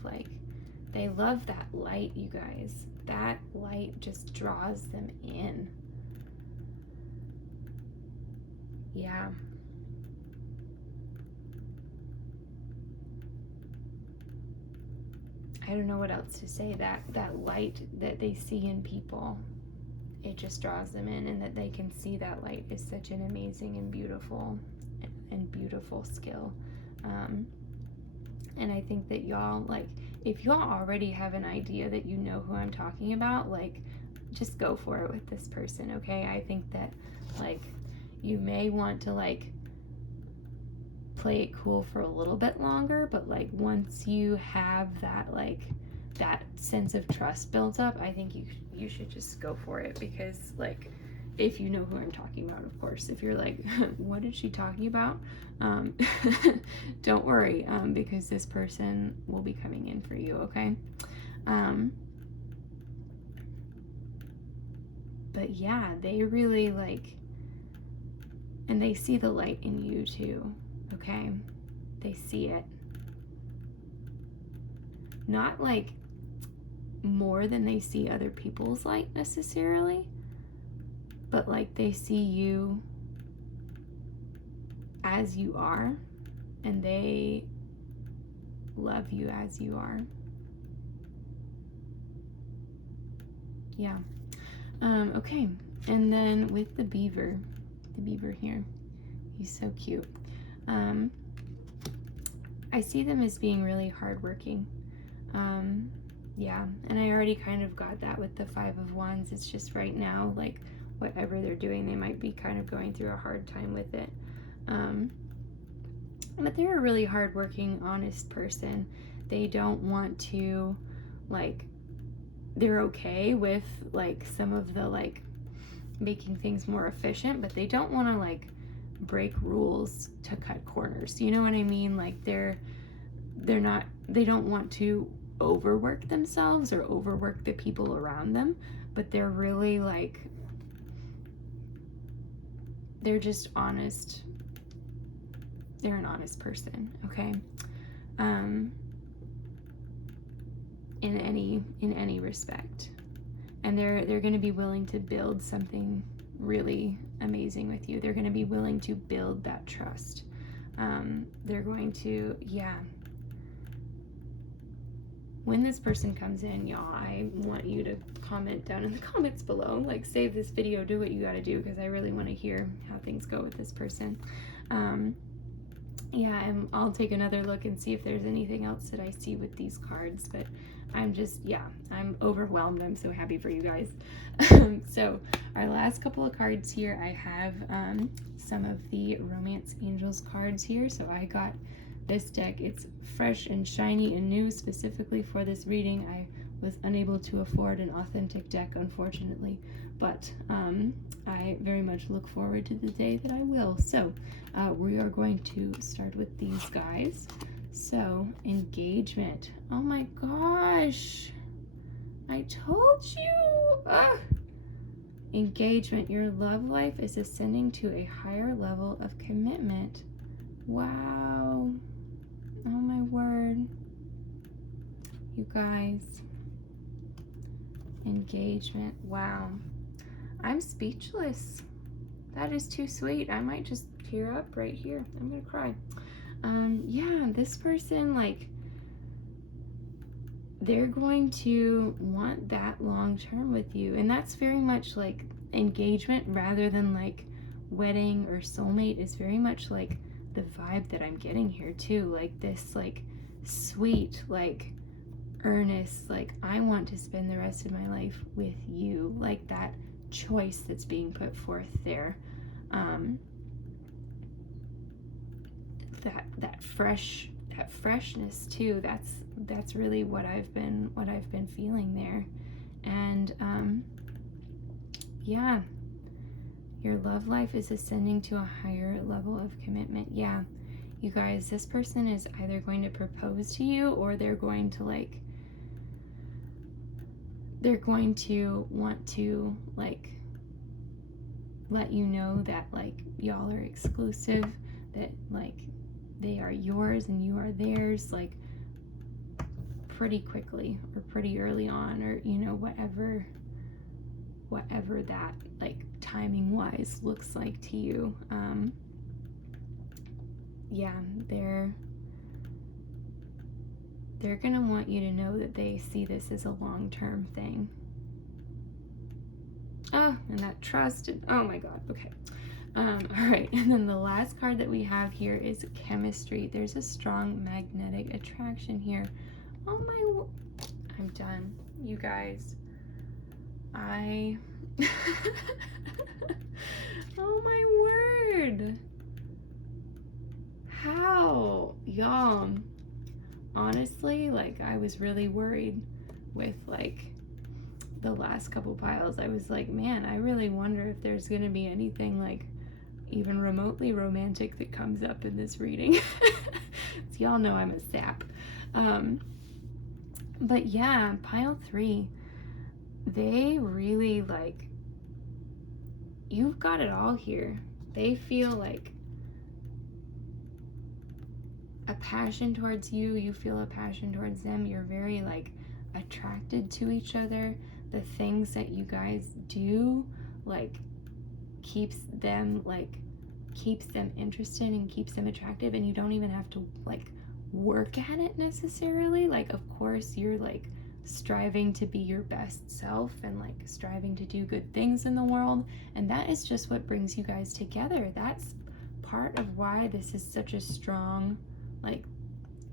that light, you guys. That light just draws them in. Yeah. I don't know what else to say. That light that they see in people, it just draws them in, and that they can see that light is such an amazing and beautiful skill. And I think that y'all, like, if y'all already have an idea that you know who I'm talking about, like, just go for it with this person, okay? I think that, like, you may want to, like, play it cool for a little bit longer, but, like, once you have that, like, that sense of trust built up, I think you should just go for it, because, like, if you know who I'm talking about, of course. If you're like, what is she talking about? Don't worry, because this person will be coming in for you, okay? But yeah, they really like, and they see the light in you too, okay? They see it. Not like more than they see other people's light necessarily, but like they see you as you are, and they love you as you are. Yeah. Okay, and then with the beaver here, he's so cute. I see them as being really hardworking. Yeah, and I already kind of got that with the Five of Wands. It's just right now, like, whatever they're doing, they might be kind of going through a hard time with it. But they're a really hardworking, honest person. They don't want to, like, they're okay with, like, some of the, like, making things more efficient, but they don't want to, like, break rules to cut corners. You know what I mean? Like, they don't want to overwork themselves or overwork the people around them, but they're really, like, they're just honest. They're an honest person, okay? In any respect. And they're going to be willing to build something really amazing with you. They're going to be willing to build that trust. They're going to, yeah. When this person comes in, y'all, I want you to comment down in the comments below. Like, save this video, do what you got to do, because I really want to hear how things go with this person. Yeah, and I'll take another look and see if there's anything else that I see with these cards, but I'm just, yeah, I'm overwhelmed. I'm so happy for you guys. So our last couple of cards here, I have some of the Romance Angels cards here. So I got this deck. It's fresh and shiny and new specifically for this reading. I was unable to afford an authentic deck, unfortunately, but I very much look forward to the day that I will. So we are going to start with these guys. So, engagement. Oh my gosh, I told you. Ugh. Engagement. Your love life is ascending to a higher level of commitment. Wow. Oh my word. You guys. Engagement. Wow. I'm speechless. That is too sweet. I might just tear up right here. I'm gonna cry. Yeah, this person, like, they're going to want that long term with you, and that's very much like engagement rather than like wedding or soulmate is very much like the vibe that I'm getting here too. Like this, like, sweet, like, earnest, like, I want to spend the rest of my life with you, like that choice that's being put forth there. That freshness too, that's really what I've been feeling there. And yeah, your love life is ascending to a higher level of commitment. Yeah, you guys, this person is either going to propose to you, or they're going to want to, like, let you know that, like, y'all are exclusive, that, like, they are yours and you are theirs, like, pretty quickly or pretty early on, or, you know, whatever that, like, timing wise looks like to you. Yeah, they're gonna want you to know that they see this as a long-term thing. Oh, and that trust, and oh my god, okay. All right, and then the last card that we have here is chemistry. There's a strong magnetic attraction here. Oh my, I'm done, you guys. Oh my word. How? Y'all, honestly, like, I was really worried with, like, the last couple piles. I was like, man, I really wonder if there's gonna be anything, like, even remotely romantic that comes up in this reading. So y'all know I'm a sap. But yeah, pile 3, they really, like, you've got it all here. They feel like a passion towards you. You feel a passion towards them. You're very, like, attracted to each other. The things that you guys do, like, keeps them interested and keeps them attractive, and you don't even have to, like, work at it necessarily. Like, of course you're, like, striving to be your best self and, like, striving to do good things in the world, and that is just what brings you guys together. That's part of why this is such a strong, like,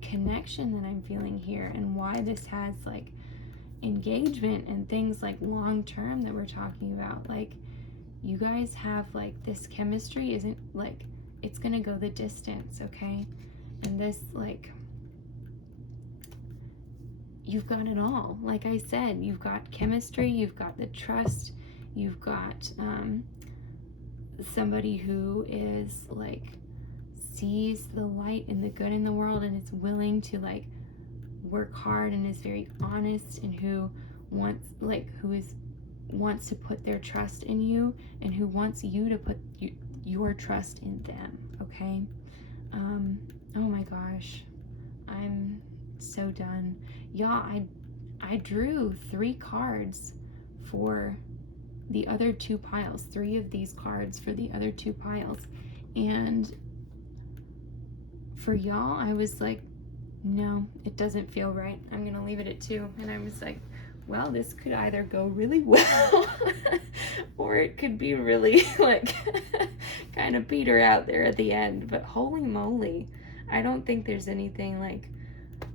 connection that I'm feeling here, and why this has, like, engagement and things, like, long-term that we're talking about. Like, you guys have, like, this chemistry isn't, like, it's gonna go the distance, okay? And this, like, you've got it all. Like I said, you've got chemistry, you've got the trust, you've got somebody who is, like, sees the light and the good in the world and is willing to, like, work hard and is very honest, and who wants, like, wants to put their trust in you, and who wants you to put your trust in them, okay? Oh my gosh, I'm so done. Y'all, I drew 3 cards for the other 2 piles, 3 of these cards for the other 2 piles, and for y'all, I was like, no, it doesn't feel right. I'm gonna leave it at 2. And I was like, well, this could either go really well or it could be really, like, kind of peter out there at the end. But holy moly, I don't think there's anything, like,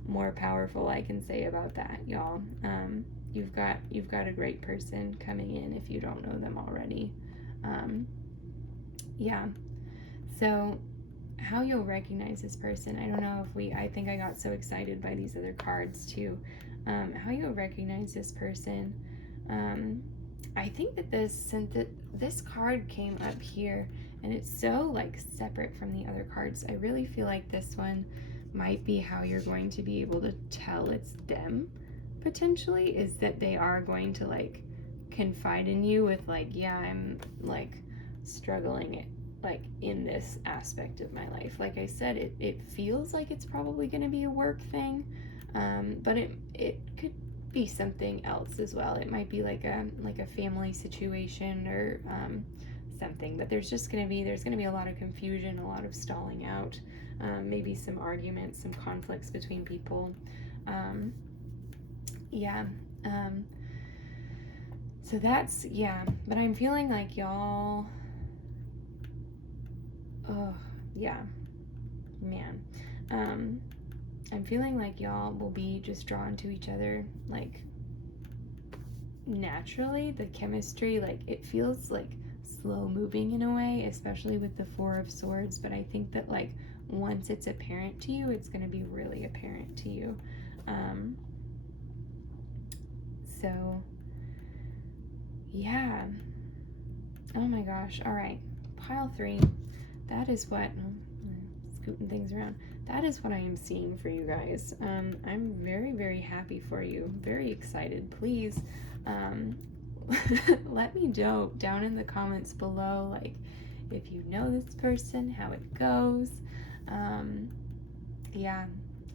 more powerful I can say about that, y'all. You've got a great person coming in if you don't know them already. Yeah. So how you'll recognize this person, I don't know if I think I got so excited by these other cards too. How you'll recognize this person, I think that this card came up here, and it's so, like, separate from the other cards. I really feel like this one might be how you're going to be able to tell it's them, potentially, is that they are going to, like, confide in you with, like, yeah, I'm, like, struggling like, in this aspect of my life. Like I said, it feels like it's probably going to be a work thing, but it could be something else as well. It might be like a family situation or something, but there's going to be a lot of confusion, a lot of stalling out, maybe some arguments, some conflicts between people. So that's, but I'm feeling like y'all, oh, yeah, man. I'm feeling like y'all will be just drawn to each other, like, naturally. The chemistry, like, it feels, like, slow moving in a way, especially with the 4 of Swords, but I think that, like, once it's apparent to you, it's going to be really apparent to you. So, yeah. Oh my gosh. All right. Pile 3. That is what, scooting things around. That is what I am seeing for you guys. I'm very, very happy for you. Very excited. Please, let me know down in the comments below, like, if you know this person, how it goes. Yeah,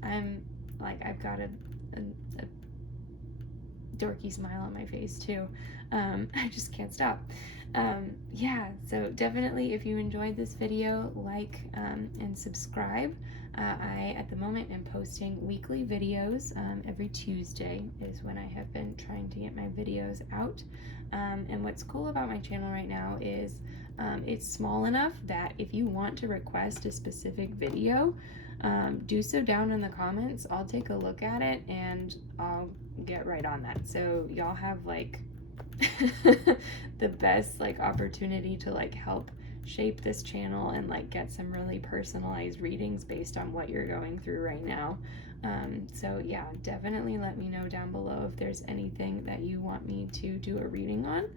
I'm, like, I've got a dorky smile on my face too. I just can't stop. Yeah, so definitely, if you enjoyed this video, like and subscribe. I, at the moment, am posting weekly videos. Every Tuesday is when I have been trying to get my videos out. And what's cool about my channel right now is it's small enough that if you want to request a specific video, do so down in the comments. I'll take a look at it and I'll get right on that. So y'all have, like, the best, like, opportunity to, like, help shape this channel and, like, get some really personalized readings based on what you're going through right now. So yeah, definitely let me know down below if there's anything that you want me to do a reading on,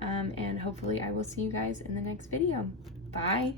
and hopefully I will see you guys in the next video. Bye.